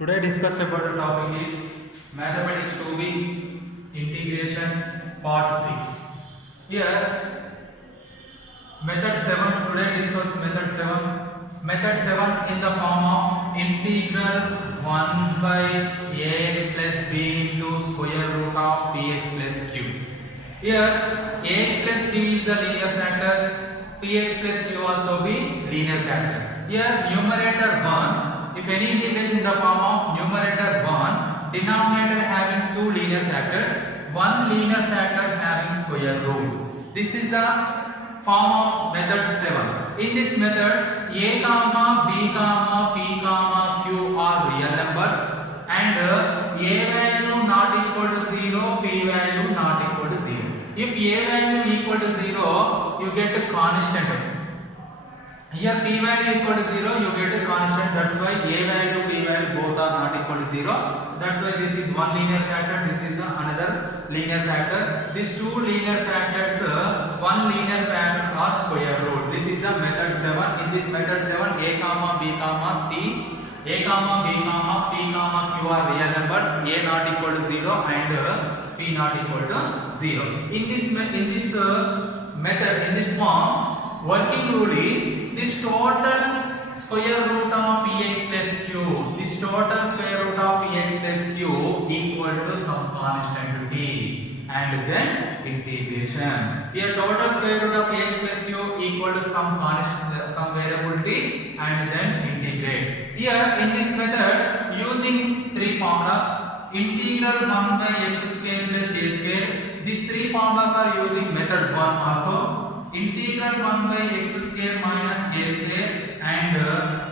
Today discuss about the topic is mathematics 2b integration part 6. Here method 7. Today discuss method 7. Method 7 in the form of integral 1 by ax plus b into square root of px plus q. Here ax plus b is a linear factor, px plus q also be linear factor. Here numerator 1. If any integration in the form of numerator 1, denominator having two linear factors, one linear factor having square root. This is a form of method 7. In this method, a comma, b comma, p comma, q are real numbers and a value not equal to 0, p value not equal to 0. If a value equal to 0, you get a constant. Here p value equal to 0, you get a constant. That's why a value, p value both are not equal to 0. That's why this is one linear factor, this is another linear factor. These two linear factors, one linear factor are square root. This is the method 7. In this method 7, a comma, b comma, c, a comma, b comma, p comma, q are real numbers. A not equal to 0 and p not equal to 0. In this method, in this form, working rule is this total square root of px plus q. This total square root of px plus q equal to some constant t, and then integration. Here total square root of px plus q equal to some constant, some variable t, and then integrate. Here in this method, using three formulas, integral 1 by x square plus a square. These three formulas are using method 1 also. Integral 1 by x square minus a square and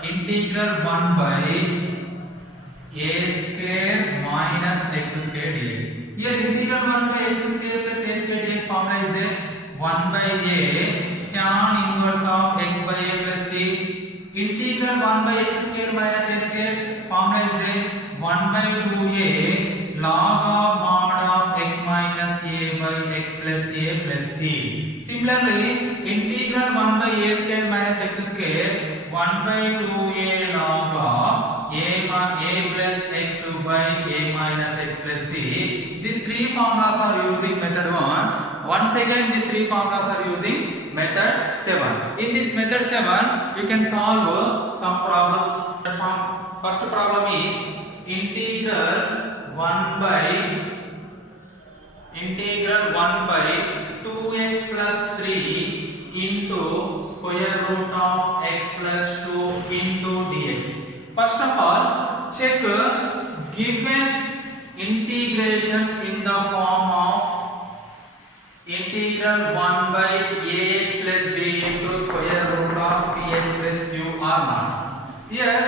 integral 1 by a square minus x square dx. Here integral 1 by x square plus a square dx formula is there. 1 by a tan inverse of x by a plus c. Integral 1 by x square minus a square formula is there. 1 by 2a log of mod of x minus a by x plus a plus c. Similarly, integral 1 by a square minus x square, 1 by 2a log of a plus x by a minus x plus c. These three formulas are using method 1. Once again, these three formulas are using method 7. In this method 7, you can solve some problems. First problem is integral 1 by 2x plus 3 into square root of x plus 2 into dx. First of all, check given integration in the form of integral 1 by ax plus b into square root of px plus q or not. Here,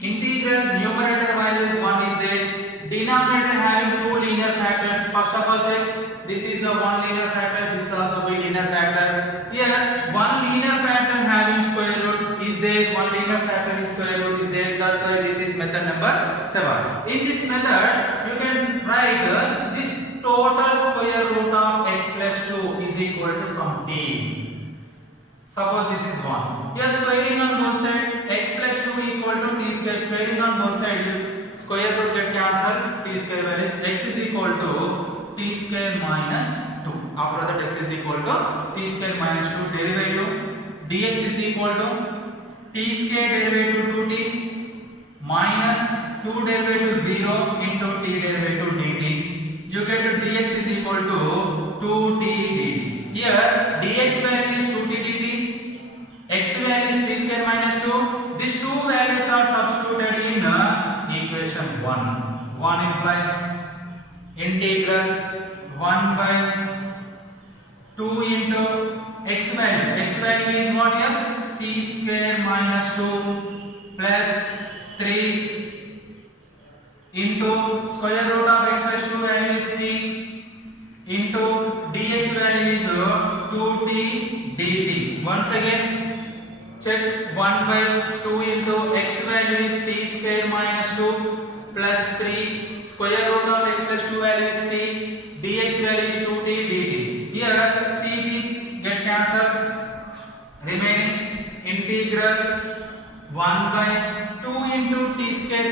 integral numerator value is 1 is there. Denominator having two linear factors. First of all, check. This is the one linear factor, this also be linear factor. Here one linear factor having square root is there, one linear factor is square root is there. That's why this is method number 7. In this method, you can write this total square root of x plus 2 is equal to some t. Suppose this is 1. Here squaring on both sides, x plus 2 equal to t square. Squaring on both sides, square root get cancelled, t square value x is equal to t square minus 2. After that, x is equal to t square minus 2 derivative. Dx is equal to t square derivative 2t minus 2 derivative 0 into t derivative dt. You get to dx is equal to 2t dt. Here dx value is 2t dt, x value is t square minus 2. These two values are substituted in equation 1. 1 implies integral 1 by 2 into x value. X value is what here? T square minus 2 plus 3 into square root of x plus 2 value is t into dx value is 2t dt. Once again, check 1 by 2 into x value is t square minus 2 plus 3 square root of x plus 2 value is t, dx value is 2t dt. Here t get cancelled, remaining integral 1 by 2 into t square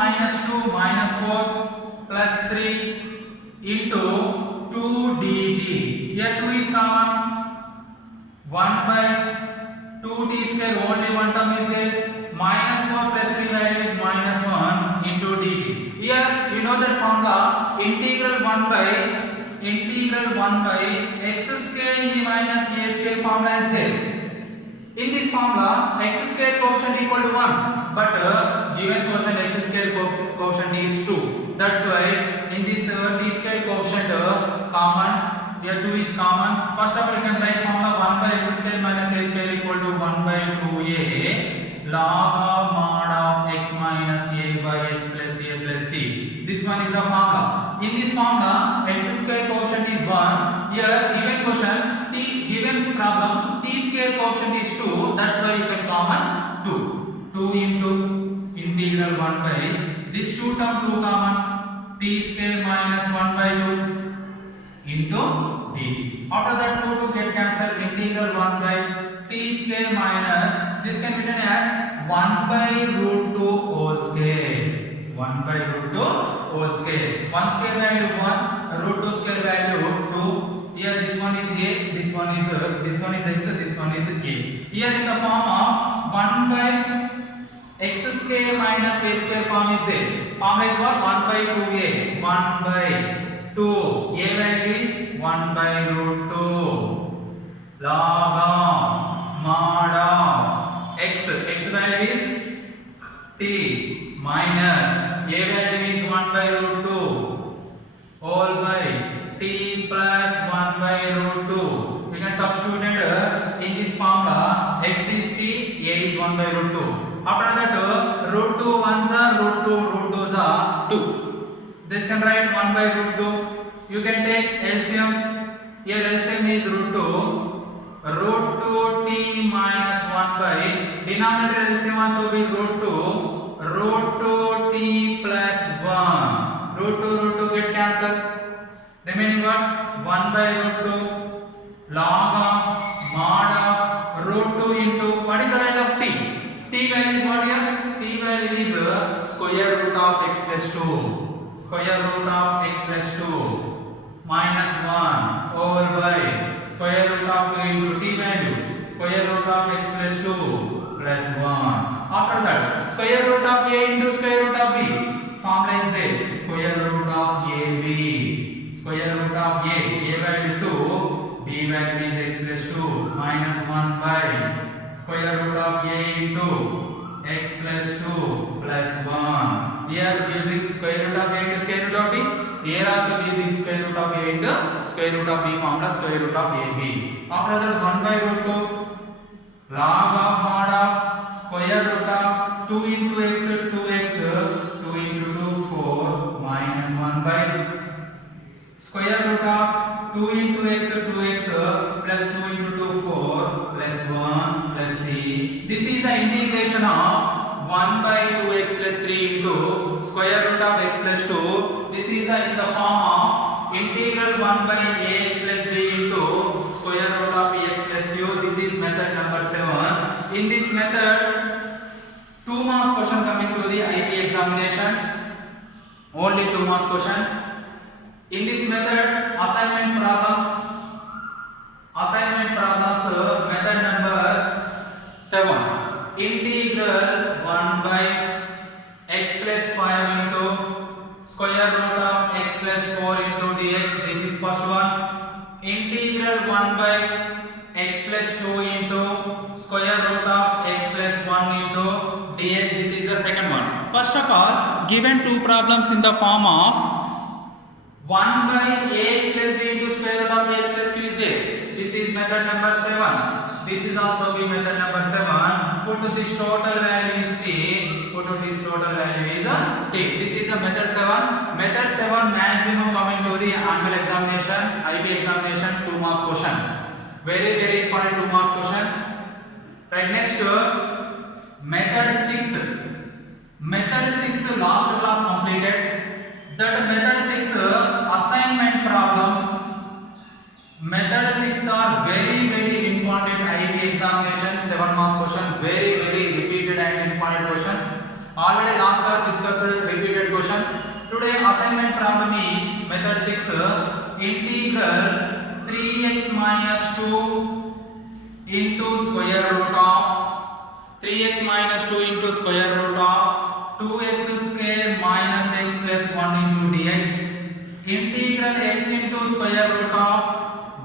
minus 2 minus 4 plus 3 into 2 dt. Here 2 is common. 1 by 2 t square, only one term is there. Minus 4 plus 3 value is minus 1 into dt. Here you know that formula, integral 1 by x square e minus a square formula is there. In this formula, x square quotient equal to 1, but given quotient x square quotient is 2. That's why in this t square quotient common, here 2 is common. First of all, you can write formula 1 by x square minus a square equal to 1 by 2a log of mod of x minus a by x plus a plus c. This one is the formula. In this formula, x square quotient is 1. Here given quotient, given problem, t square quotient is 2. That's why you can common 2. 2 into integral 1 by this 2 term 2 common, t square minus 1 by 2 into dt. After that 2 get cancelled, integral 1 by t square minus, this can be written as 1 by root 2 whole square. 1 by root 2 whole square. 1 square value 1, root 2 square value 2. Here this one is a, this one is x, this one is a. Here in the form of 1 by x square minus a square form is there. Formula is what? 1 by 2a. 1 by 2. A value is 1 by root 2. Log of mod of x. X value is t minus a value is 1 by root 2 whole by t plus 1 by root 2. We can substitute in this formula. X is t, a is 1 by root 2. After that root 2 ones are root 2, root 2s are 2. This can write 1 by root 2. You can take LCM. Here LCM is root 2. Root 2 t minus 1 by, denominator LCM also be root 2. Root 2 t plus 1. Root 2 get cancelled. Remaining what? 1 by root 2 log of mod of root 2 into, what is the value of t? T value is what here? T value is square root of x plus 2. Square root of x plus 2 minus 1 over by square root of 2 into t value. Square root of x plus 2 plus 1. After that, square root of a into square root of b. Formula is there. Square root of ab. Square root of a value 2, b value is x plus 2 minus 1 by square root of a into x plus 2 plus 1. Here using square root of a into square root of b. Here also using square root of a into square root of b formula, square root of ab. After that 1 by root 2 log of mod of square root of 2 into x, 2x, 2 into 2, 4 minus 1 by square root of 2 into x, 2x plus 2 into 2, 4 plus 1 plus c. This is the integration of 1 by 2x plus 3 into square root of x plus 2. This is in the form of integral 1 by ax plus b into square root of bx plus q. This is method number 7. In this method, 2 marks question coming to the IP examination. Only 2 marks question. In this method, assignment problems, method number 7. Integral 1 by x plus 5 into square root of x plus 4 into dx. This is first one. Integral 1 by x plus 2 into square root of x plus 1 into dx. This is the second one. First of all, given 2 problems in the form of 1 by ax plus b into square root of ax plus q is there. This is method number 7. This is also be method number 7. Put to this total value is t. Put to this total value is t. This is a method 7. Method 7 maximum coming to the annual examination, IB examination, 2 marks question. Very important 2 marks question. Right, next method 6. Method 6 last class completed. That method 6 assignment problems. Method 6 are very important IB examination, 7 marks question. Very repeated and important question. Already last class discussed repeated question. Today assignment problem is method 6, integral 3x minus 2 into square root of 3x minus 2 into square root of 2x square minus x plus 1 into dx. Integral x into square root of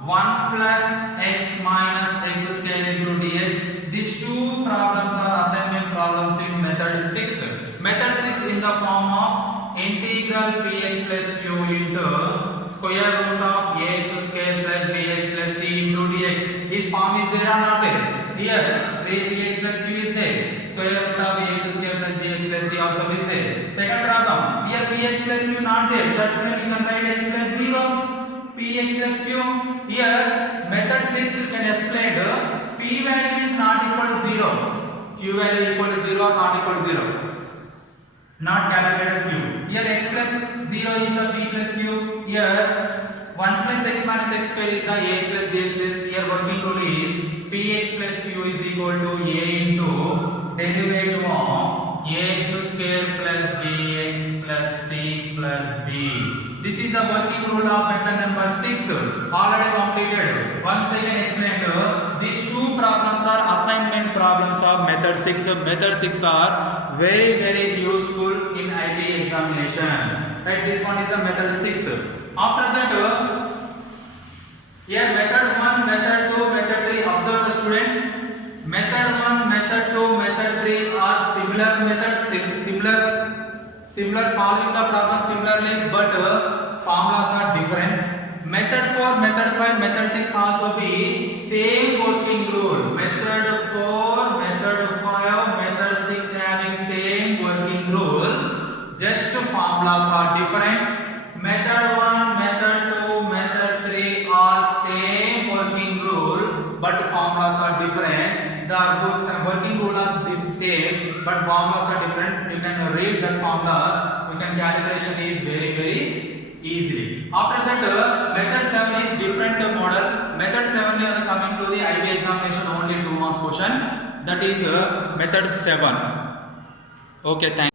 1 plus x minus x square into dx. These two problems are assignment problems in method 6. Method 6 in the form of integral px plus q into square root of ax square plus bx plus c into dx. This form is there or not there? Here 3px plus q is there. Square root of ax square plus bx plus c also is there. Second problem, here px plus q not there. That's why we can write x plus 0. px plus q. Here method 6 you can explain p value is not equal to 0. Q value equal to 0 or not equal to 0. Not calculated q. Here x plus 0 is a p plus q. Here 1 plus x minus x square is a ax plus bx plus. Here working rule is px plus q is equal to a into derivative of ax square plus bx plus c plus b. This is a working rule of method number 6. Already completed. Once again explained. These two problems are assignment problems of method 6. Method 6 are very useful in IB examination. Right? This one is the method 6. After that, here method 1, method 2, method 3. Observe the students. Method 1, method 2, method 3 are similar method, similar solving the problem similarly, but formulas are different. Method 4, method 5, method 6 also be same working rule. Method 4, method 5, method 6 having same working rule. Just formulas are different. Method 1, method 2, method 3 are same working rule, but formulas are different. The rules and working rules are same, but formulas are different. You can read that formulas. You can calculation is very easily. After that, method 7 is different model. Method 7 is coming to the IB examination only 2 marks question. That is method 7. Okay, thank you.